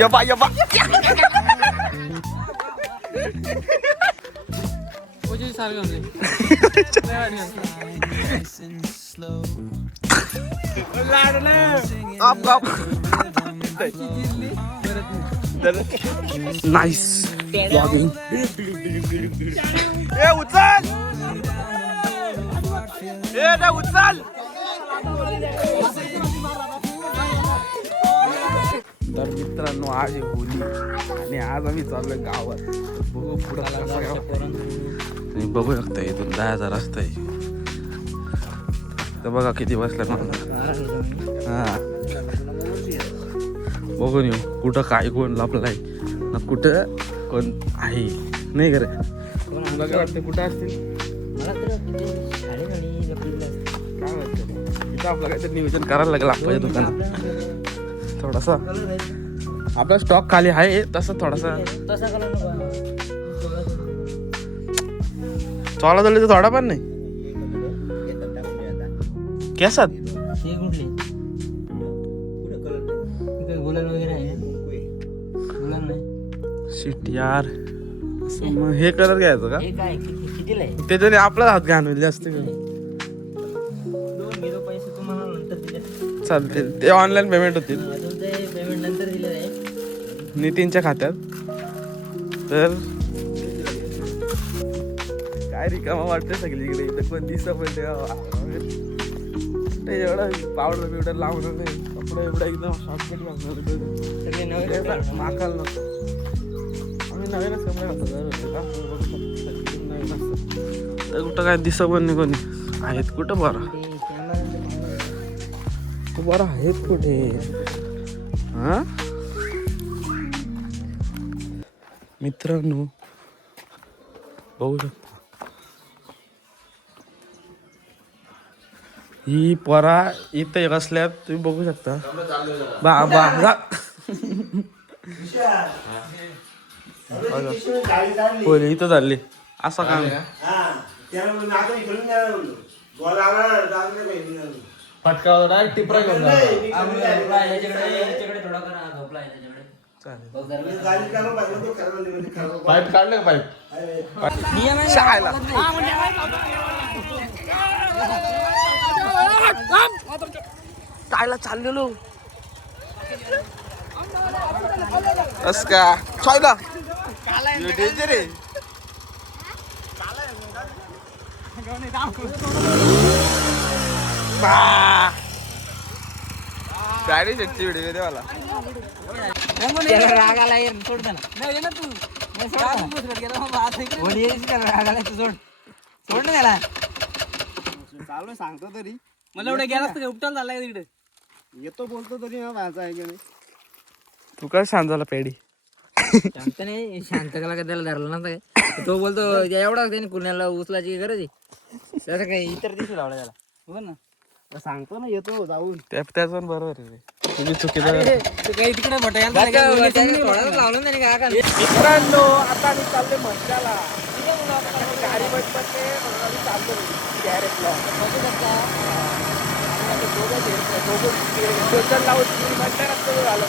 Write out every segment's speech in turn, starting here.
यबा यबा nice blogging. ए उचल उचल. तर मित्रांनो आज आहे होली आणि आज आम्ही चाललोय गावात. बघू पुढं कसं गाव तुम्ही बघू शकता. इथून 10,000 रस्ता आहे. तर बघा किती बसल्यात मला. हा बघून येऊ कुठं काय कोण लपलाय ना कुठं कोण आहे नाही करे. तुला काय वाटतं कुठं असतील. काय वाटतं इथं आपलं काहीतरी नियोजन करायला लागेल आपल्या दुकानात. थोडासा आपला स्टॉक खाली आहे तसं थोडासा चॉला झाले तर थोडा पण नाही केसात शिट यार. मग हे कलर घ्यायचं का त्याच्याने आपला हात घाण जास्त चालते. ते ऑनलाईन पेमेंट होतील नितीनच्या खात्यात. तर काय रिकामा वाटतं सगळीकडे. इथं पण दिसत पण एवढं पावडर बिवडर लावणार नाही. कपडा एवढा एकदम शॉर्टकट घालणार माकाल नको. आम्ही नवीनच कपडे घालतो नवीन असतं. तर कुठं काय दिसत पण नाही कोणी. आहेत कुठं बरं तू बरं आहेत कुठे. हा मित्रांनो बघू शकता ही पोरा इथं बसल्यात. तुम्ही बघू शकता. बा बा होय इथं चालली असं काम. फटका टिपरा घेऊन पाईप काढलं का पाईप शाळेला कायला चाललेलो बस का छायला डेंजर आहे. गाडी शेटची व्हिडिओ दे मला. राग आला सोड त्याला सोड ना त्याला. चालू सांगतो तरी मला एवढं गेला असतं उपटायला झाला तिकडे. येतो बोलतो तरी माझा आहे की नाही. तू काय शांत झाला पेडी. शांत नाही शांत कला का त्याला धरलं नव्हतं काय. तो बोलतो एवढा त्याने कुणाला उचलायची गरज आहे. त्याचं काही इतर दिवशी लावला त्याला. हो ना सांगतो ना येतो जाऊन. त्याच पण बरोबर आहे. तुम्ही चुकीचं काही तिकडे लावलं नाही का. मित्रांनो आता आम्ही चाललोय मंचाला. गाडी बसमध्ये चालतो गॅरेजला. टोचन लावून म्हटल्यानंतर झालं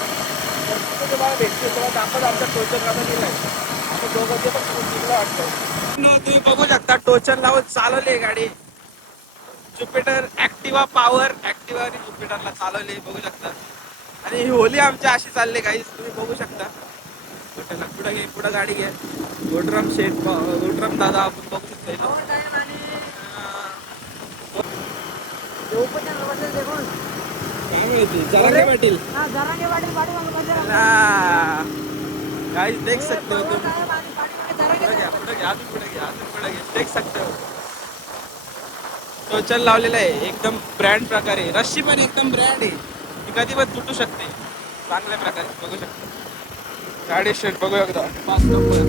तर तुम्हाला भेटतो तेव्हा दाखवत आमचा टोचन काढा दिलाय. आम्ही दोघं ते पण जिंकला वाटतं. तुम्ही बघू शकता टोचन लावून चालवली गाडी. ज्युपिटर ऍक्टिवा पॉवर ऍक्टिवा आणि ज्युपिटरला चालवली बघू शकता. आणि ही होली आमची अशी चालली गाईस तुम्ही बघू शकता. पुढे घे पुढे गाडी घे. गोटराम शेठ गोटराम दादा आपण बघू शकतो. जरांगे पाटील गाइस देख सकते हो तुम. पुढे घ्या अजून पुढे घ्या अजून पुढे घ्या देख सकते हो. टोचन लावलेलं आहे एकदम ब्रँड प्रकारे. रस्सी पण एकदम ब्रँड आहे. ती कधी पण तुटू शकते चांगल्या प्रकारे बघू शकता. गाडी शेट बघू एकदा 5 नंबर.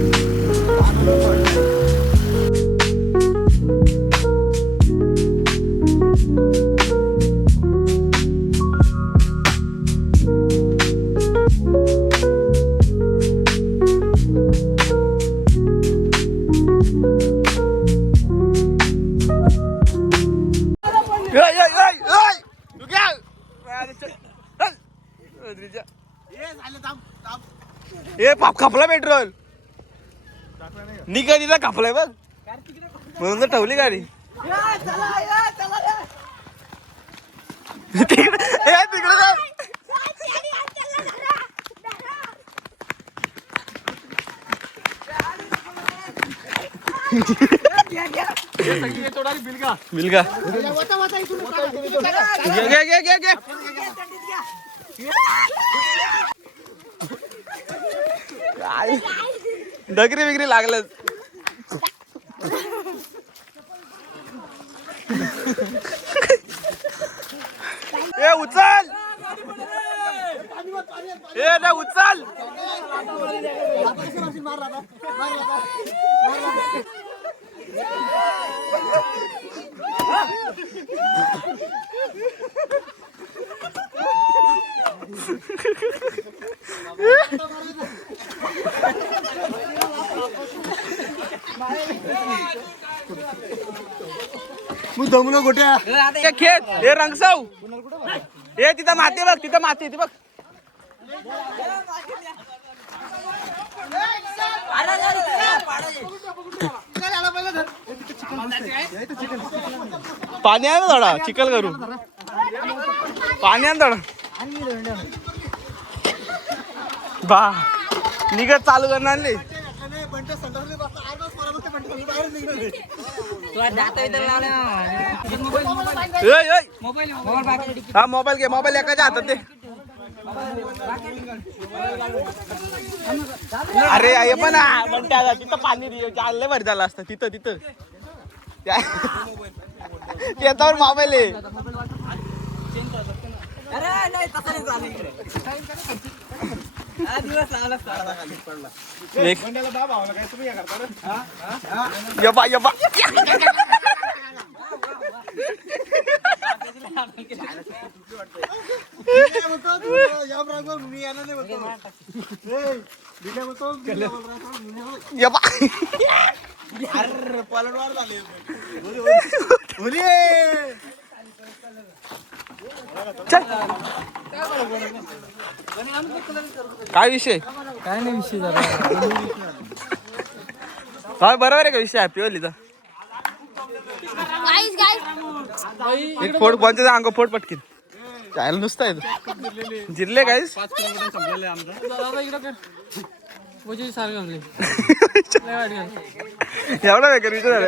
ए पाप खपला पेट्रोल निघा तिथं खपलाय बघ म्हणून तर ठेवली गाडी तिकडे जा. बिलगा घे डगरी बिगरी लागलं ए उचल ए ना उचल दमलो गोट्या खेत हे रंगसाव हे तिथं माती बघ तिथं माती ती बघ पाणी आहे ना थोडा चिखल करू पाणी आहे ना थोडा बा निघत चालू करणार नाही हा मोबाईल घे मोबाईल एकाच्या हातात दे अरे आहे पण म्हणते तिथं पाणी चाललंय भर झालं असतं तिथं तिथं त्याच्यावर मोबाईल आहे यबा यबा यबा पलटवार झाले काय विषय काय नाही विषय जरा काय बरोबर आहे का विषय हॅपी होलीचा एक फोड कोणत्या अंग फोड पटकीन जायला नुसतं आहे जिरले गाईस एवढा वेगळं विचार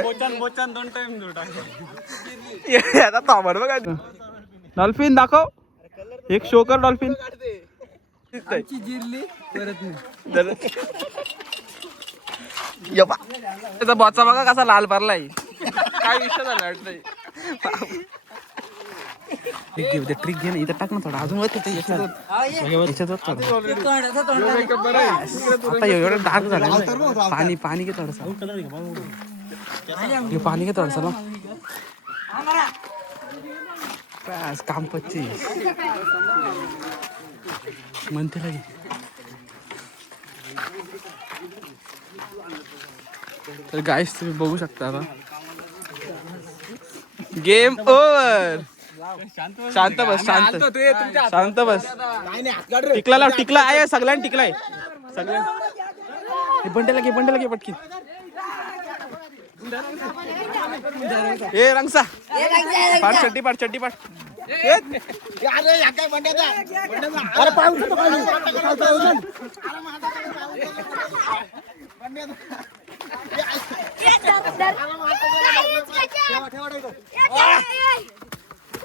आता थांबड बघा डॉल्फिन दाखव एक शोकर डॉल्फिन जिरली परत त्याचा बॉचा बघा कसा लाल भरलाय काय विषय झाला वाटतंय ट्रिक घे ना इथं टाक ना थोडा अजून आता एवढं डार्क झालं पाणी पाणी घे थोडस पाणी घे थोडस ना बस काम पच्ची म्हणते लगे तर गाईस तुम्ही बघू शकता आता गेम ओव्हर शांत बस शांत बस टिकला लाव टिकला आहे सगळ्यांनी टिकलाय सगळ्यांनी बंडला घे पटकी ए रंगसा पाट चड्डी पाट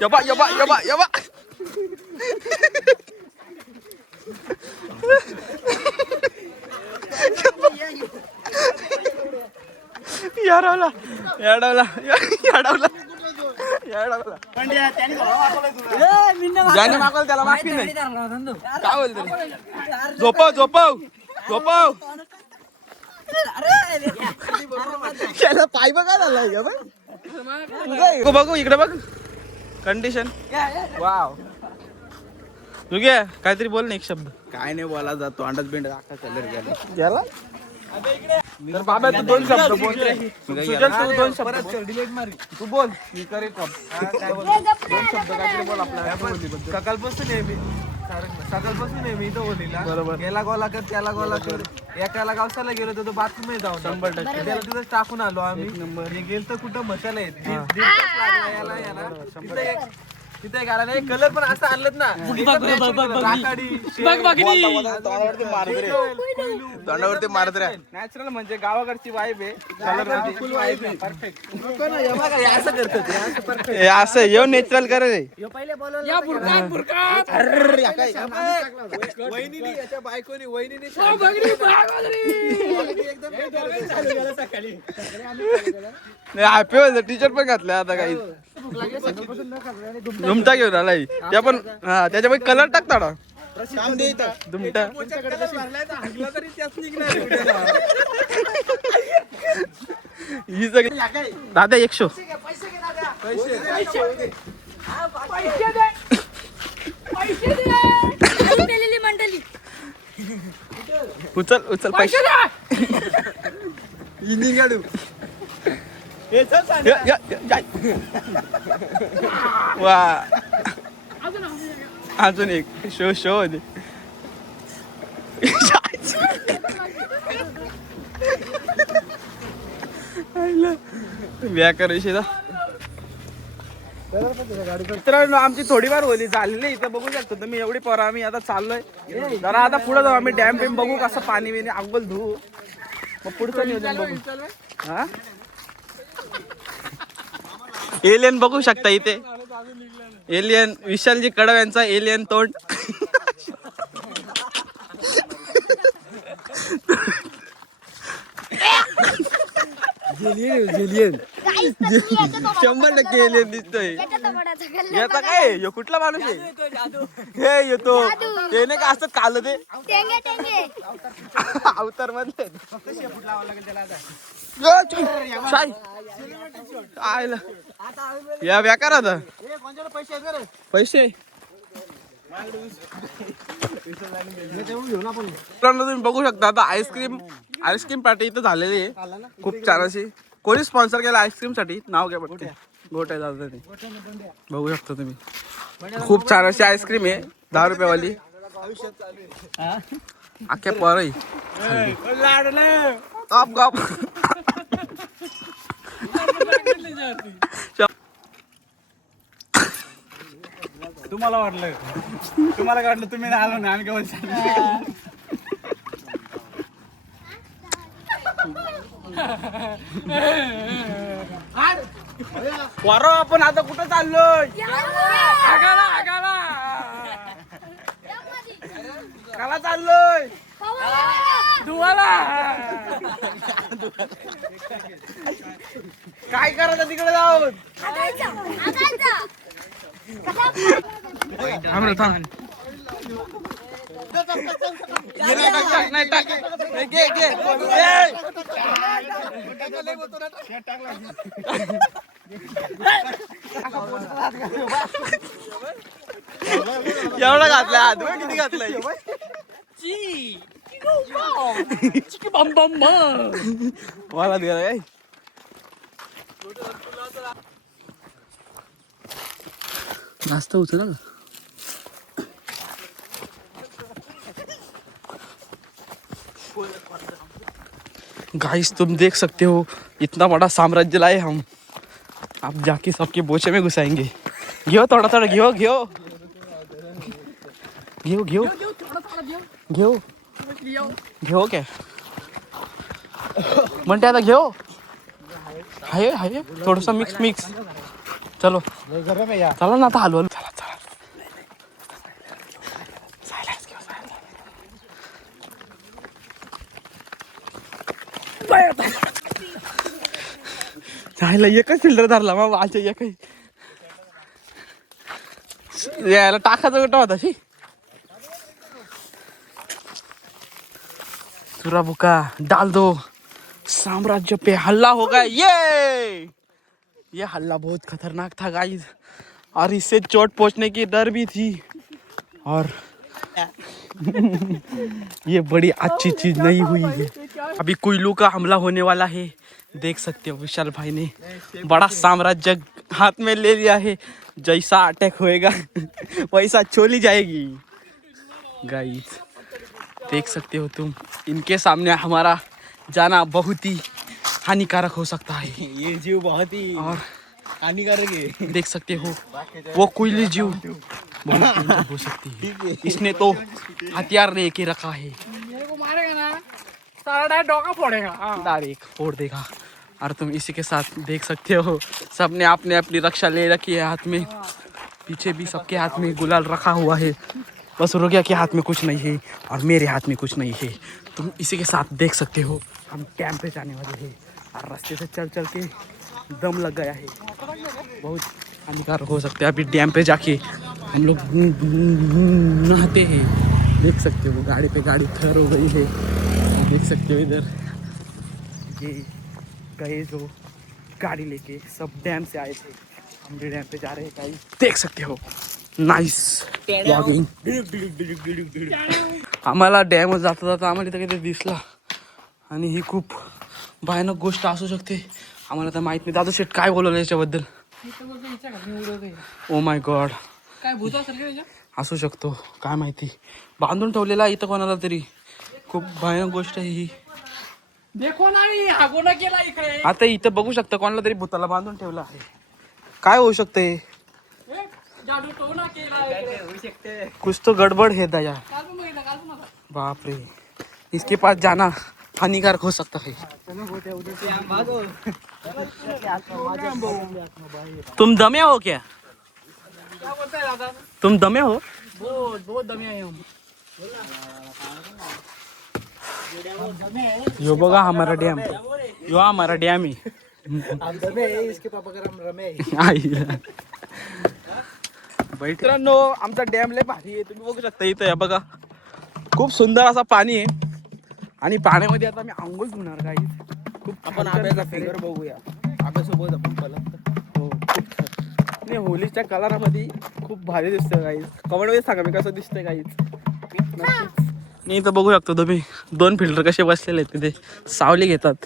यबा याडवला ज्याने मागवलं त्याला माफी नाही काय बोलतो झोपव त्याला पाय बघा झाला बघू इकडे बघ कंडिशन वाव तू घे काहीतरी बोल ना एक शब्द काय नाही बोला जातो अंडच बिंड अख्खा कलर गेला तर बाबा तू दोन शब्द बोल सुजल तू दोन शब्द डिलीट मारी तू बोल मी करेल काम दोन शब्द काहीतरी बोल आपल्या सकाळपासून सकाळपासून आहे मी इथं होलीला. बरोबर. याला गोला कर त्याला गोला कर. एकाला गावसाला गेलो तर तो बाथरूम मध्ये जाऊन 100% त्याला तिथंच टाकून आलो आम्ही. हे गेल तर कुठं मसाला आहे दीड तास लागला याला तिथे गेला नाही. कलर पण असं आणलं ना राखाडी, तोंडावरती मारत रे. नॅचरल म्हणजे गावाकडची वाईब आहे. परफेक्ट असं करतात हे, असं perfect. हे असं येऊ नॅचरल कर रे. वहिनीने याच्या बायकोनी वहिनीने हॅपी होतं टीचर पण घातलं आता काही दुमटा घेऊन आलाय त्या पण हा त्याच्यामध्ये कलर टाकता ना दुमटा. ही सगळी दादा 100 उचल उचल पैसे काढू. वा अजून एक शो होते. व्याकर विषय मित्रांनो आमची थोडीफार होली झालेली इथं बघू शकतो तुम्ही. एवढी पोरं आम्ही आता चाललोय जरा आता पुढे जाऊ आम्ही. डॅम बिम बघू कसं पाणी बिणी अंघोल धुवू मग पुढचं नियोजन बघू. हा एलियन बघू शकता इथे. एलियन विशालजी कडव यांचा एलियन तोंड. जेलियन 100% एलियन दिसतोय. याचा काय यो कुठला माणूस आहे हे येतो ते नाही का असं काल ते अवतार मधले या व्याकार आता पैसे तुम्ही बघू शकता. आता आईस्क्रीम पार्टी इथं झालेली आहे खूप छान अशी. कोणी स्पॉन्सर केलं आईस्क्रीम साठी नाव काय पडते गोट्या जातात ते बघू शकता तुम्ही. खूप छान अशी आईस्क्रीम आहे 10 रुपयावाली. अख्ख्या पोरं गप तुम्हाला वाटलं तुम्ही नाही आलो ना आम्ही पोरं आपण आता कुठं चाललोय. काला चाललोय धुवाला. काय करायचं तिकडे जाऊन नाही टाक घे एवढा घातला हात किती घातलाय मला दिला नाश्ता उचला गाइस तुम देख सकते हो इतना बड़ा साम्राज्य लाए हम. आप जाके सबके बोचे में घुसाएंगे. घेओ थोड़ा थोड़ा घेओ घेओ घेओ घेओ घेओ घेओ क्या म्हणते आता घेओ. हाय हाय थोडंसं मिक्स चलो चला ना आता हलवा. चला चायला एकच फिल्टर धरला मग आजच्या एकही यायला टाकायचा गट होता शी. चुरा बुका डाल दो साम्राज्य पे हल्ला होगा. ये हल्ला बहुत खतरनाक था गाइस और इससे चोट पहुंचने की डर भी थी और ये बड़ी अच्छी चीज नहीं हुई है. अभी कुल्लू का हमला होने वाला है. देख सकते हो विशाल भाई ने बड़ा साम्राज्य हाथ में ले लिया है. जैसा अटैक होएगा वैसा चोली जाएगी. गाइस देख सकते हो तुम, इनके सामने हमारा जाना बहुत ही हानिकारक हो सकता है। ये जीव बहुत ही और हानिकारक है। देख सकते हो वो कोयली जीव बहुत डेंजर हो सकती है। इसने तो हथियार लेके रखा है, मेरे को मारेगा ना सारा डोका फोड़ेगा। डायरेक्ट फोड़ देगा। और तुम इसी के साथ देख सकते हो सबने आपने अपनी रक्षा ले रखी है हाथ में, पीछे भी सबके हाथ में गुलाल रखा हुआ है। बस रुकिया के हाथ में कुछ नहीं है और मेरे हाथ में कुछ नहीं है। तुम इसी के साथ देख सकते हो हम डैम पे जाने वाले हैं और रास्ते से चल चल के दम लग गया है, बहुत हानिकारक हो सकता है। अभी डैम पे जाके हम लोग नहाते हैं। देख सकते हो गाड़ी पे गाड़ी खड़ हो गई है, देख सकते हो इधर ये गए जो गाड़ी लेके सब डैम से आए थे, हम भी डैम पे जा रहे हैं गाइस, देख सकते हो। Nice blogging. आम्हाला डॅम जाता जाता आम्हाला इथं काहीतरी दिसला आणि ही खूप भयानक गोष्ट असू शकते, आम्हाला तर माहित नाही। दादू शेट काय बोलवलं याच्याबद्दल? ओ माय गॉड, काय भूत असेल का त्याच्या? असू शकतो काय माहिती, बांधून ठेवलेला इथं कोणाला तरी, खूप भयानक गोष्ट आहे ही। देखो नाही हा गुन्हा केला इकडे। आता इथं बघू शकता कोणाला तरी भूताला बांधून ठेवलं आहे, काय होऊ शकते? जादू तो ना केला इकडे। होऊ शकते। कुछ तो गडबड है दया, काल पण बघितलं, काल पण होता। बाप रे, इसके पास जाना हानिकारक हो सकता है। तुम दमे हो क्या? क्या बोलताय दादा? तुम दमे हो? बहुत बहुत दमी आहे हम। यो बघा हमारा डॅम, यो हमारा डॅम आहे। हम दमे है, इसके पापा का नाम रमे है। आईला. मित्रांनो आमचा डॅम लय भारी आहे, तुम्ही बघू शकता इथं हे बघा खूप सुंदर असा पाणी आहे आणि पाण्यामध्ये आता मी आंघोळ धुणार काही खूप आपण छान आब्याचा प्रकारे. फिगर बघूया, आब्यासोबत आपण पलत। हो खूप छान. आणि होलीच्या कलरामध्ये खूप भारी दिसतंय गाईज, कमेंटमध्ये सांगा मी कसं दिसतंय गाईज नक्कीच. मी इथं बघू शकतो तुम्ही दोन फिल्टर कसे बसलेले आहेत तिथे, सावली घेतात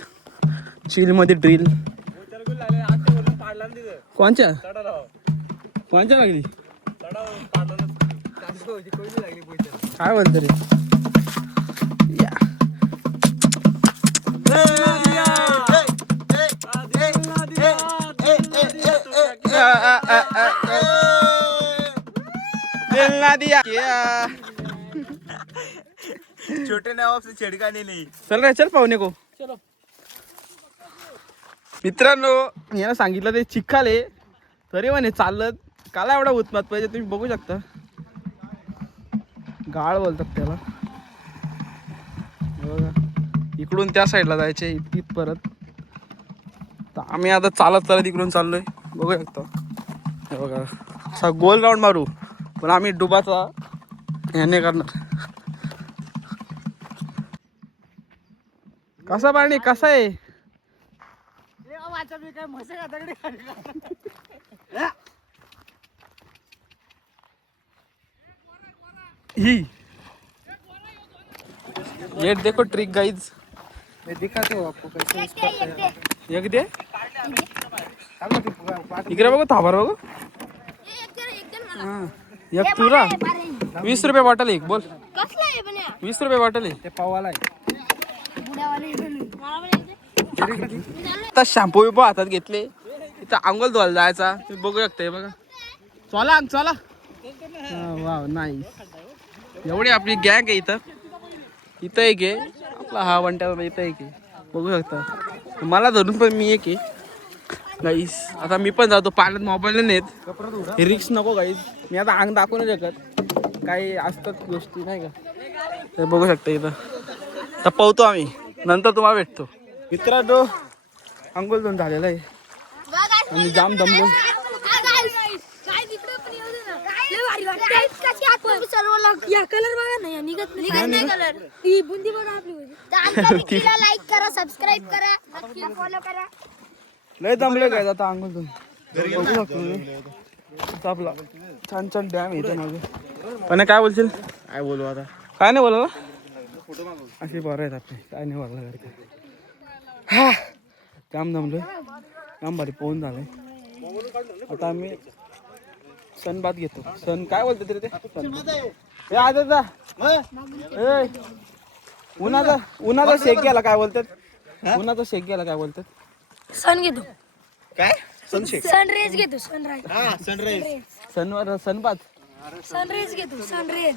चिलमध्ये ड्रिल। कोणच्या कोणच्या लागली काय बोलतो रे? या. दिल ना दिया क्या? छोटे नाव से छिड़काने नहीं। चल रे चल पाहुणे को. चलो मित्रांनो याला सांगितलं ते चिखल आहे तरी म्हणे चालत काला एवढा उत्मात पाहिजे, तुम्ही बघू शकता गाळ बोलतात त्याला। बघा इकडून त्या साईडला जायचे इथं परत, तर आम्ही आता चालत चालत इकडून चाललोय बघू शकता। हे बघा असा गोल राऊंड मारू पण आम्ही डुबाचा ह्याने करणार। कसा पाणी कसा आहे? ही ये देखो ट्रिक गाइज, मैं दिखाते हूँ आपको कैसे यूज करते हैं। एक दे इकडे बघू थांबार बघू। हा एक तुरा 20 रुपये बॉटल एक बोल, 20 रुपये बॉटल आहे। ते पावाला आहे। आता शॅम्पू बिपू हातात घेतले, इथं आंघोळ धुवायला जायचा, तुम्ही बघू शकता बघा। चला चला वाव नाही एवढी आपली गँग आहे इथं, इथं एक आहे आपला हा वंट्या इथं एक आहे बघू शकता। मला धरून पण मी एक आहे गाईस, आता मी पण जातो पाण्यात, मोबाईल नेत हे रिक्स नको गाईस, मी आता अंग दाखवू नाही शकत, काही असतात गोष्टी नाही का, ते बघू शकता इथं। तर पाहतो आम्ही नंतर तुम्हाला भेटतो। मित्रांनो अंघोळ धुवून झालेलं आहे आणि जाम दमलो। लाईक करा, सबस्क्राईब करा, नक्की फॉलो करा। लय दमले काय आता अंघोळ धुवून, बघू शकतो तुम्ही इथं आपला छान छान डॅम आहे इथं मागे। पण काय बोलशील? काय बोलू आता, काय नाही बोला अशी बरं आहेत आपले, काय नाही बोलला करते। हा जाम दमलोय, जाम भारी पोहून झालंय। आता आम्ही सनबात घेतो. सन काय बोलतो तरी ते ए, आज जा. ए, उन्हाचा शेक घ्यायला काय बोलतात? उन्हाचा शेक घ्यायला काय बोलतात? सन घेतो. काय सनशेक सनरेज घेतो. सनराईज. सनराईज सनवर सनबात सनरेज घेतो. सनरेज.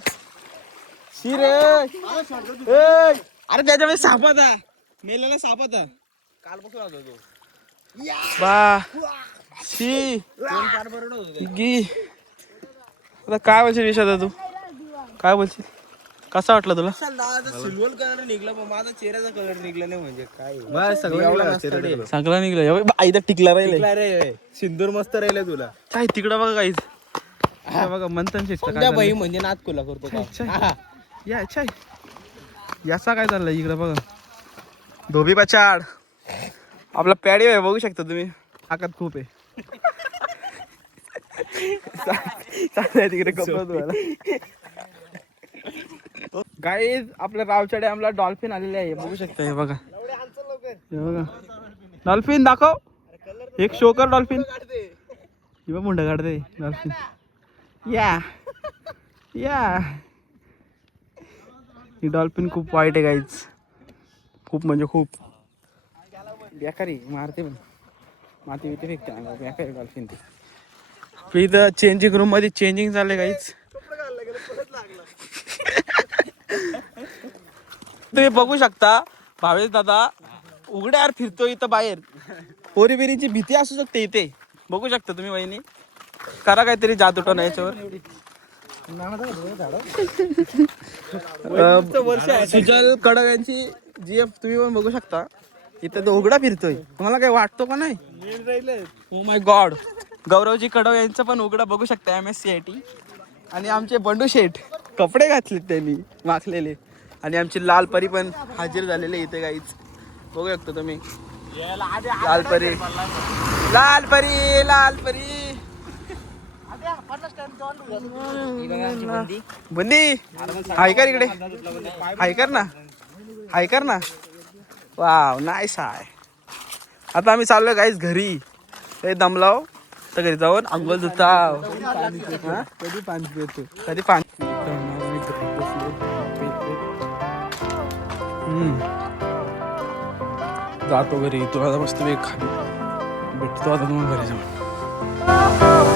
शिरे. ए, अरे त्याच्यामध्ये साप होता. मेलेला साप होता. काल बसून होतो तो. बा शी गी. आता काय बोलशील विषय तू? काय बोलशील? कसा वाटला तुला? सिल्वर कलर निघला पण माझा चेहऱ्याचा कलर निघला नाही म्हणजे काय चांगला निघला. आई तर टिकला राहील. रे सिंदूर मस्त राहिले तुला. काय तिकडं बघा काहीच. बघा मंथन शेटचं काय बाई चाललंय. म्हणजे नाद कोला करतो का? अच्छा. या अच्छा याचा काय चाललंय इकडं बघा. धोबी पछाड आपला पॅडी आहे बघू शकता तुम्ही. ताकद खूप आहे. चाललंय तिकडे कपडा धुवायला. गाईज आपल्या रावच्या डॅमला डॉल्फिन आलेले आहे बघू शकता. हे बघा हे बघा डॉल्फिन दाखव. एक शो कर डॉल्फिन. ही बघ मुंड काढते डॉल्फिन. या ही डॉल्फिन खूप वाईट आहे गाईज. खूप म्हणजे खूप बेकारी मारते पण माती बिती फेकते. बेकारी डॉल्फिन ते. आपल्या इथं चेंजिंग रूम मध्ये चेंजिंग चाललंय गाईज. तुम्ही बघू शकता भावेश दादा उघड्यावर फिरतो इथं बाहेर. पोरी बिरीची भीती असू शकते इथे. बघू शकता तुम्ही वहिनी. करा काहीतरी जादू टोना याच्यावर. सुजल कडक यांची जीएफ तुम्ही पण बघू शकता. इथं तो उघडा फिरतोय. तुम्हाला काही वाटतो का नाही? Oh my God. गौरवजी कडव यांचं पण उघडा बघू शकता MSCIT. आणि आमचे बंडू शेठ कपडे घातले त्यांनी माखलेले. आणि आमची लाल परी पण हाजीर झालेले इथे गाईच बघू शकता तुम्ही. लाल परी लाल परी लाल परी बंदी हाय कर इकडे. हाय कर ना. हाय कर ना. वाव नाईस आहे. आता आम्ही चाललोय गाईस घरी. हे दमलाव तर घरी जाऊन अंघोळ धुताव. कधी पाणी पितो कधी पाणी. जातो घरी. तुला मस्त वेग खाली भेटतो आता तुम्हाला घरी जाऊन.